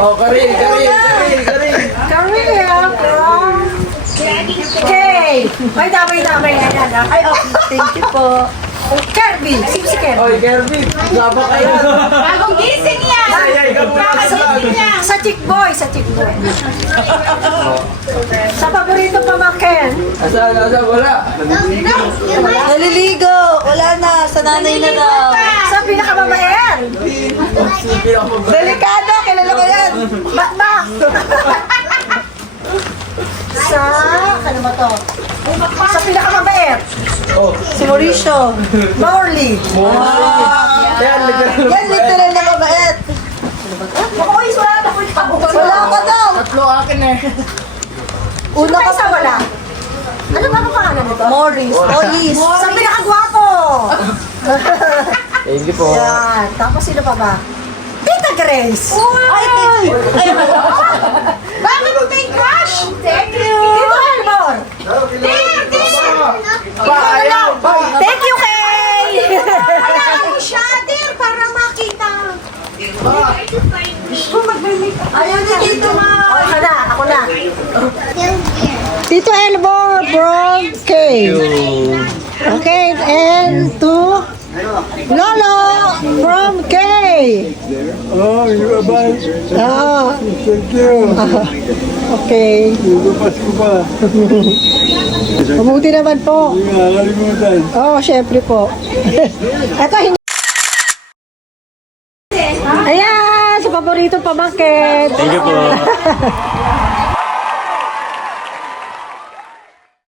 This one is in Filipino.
Oh, Karil. Kami from Kay. Ay, damay na yan. Ay, okay. Thank you po. Kirby. Sino si Kirby? Oy, Kirby. Gaba kayo. Bagong gising yan! Kakagising niya! Sa Chick Boy. Sa paborito pamangkin. Asa, wala. Naliligo. Wala na. Sa nanay na daw. Sa pinakababaer. Delikado. Kilala ko yan. Bakbak. Sa, ano ba to? Sa pinakababaer. Si Mauricio. Morley. Yan, Yan, literal na mabait. Makuha yung wala na po yung Wala ka daw. Tatlo akin eh. Una ka sa wala. Ano ba ang pangalan nito? Morris. Olis. Sa pinakagwapo. Thank you po. Yan. Tapos sino pa ba? Tita Grace. Ay, Bakit mo may crush? Thank you! Tito Elmore. Thank you, Kay. Kailangan siya, dear, para makita. ayaw ni Tito Ma. Ako na. Tito Elmore from Kay. Okay, and to Lolo from Kay. Oh, you about? Ah, Thank you. okay. Lupas ko pa. Mabuti naman po. Hindi nga, kalimutan. Oh, syempre po. Ito, hindi. Ayan, sa paborito pamangkin. Thank you po.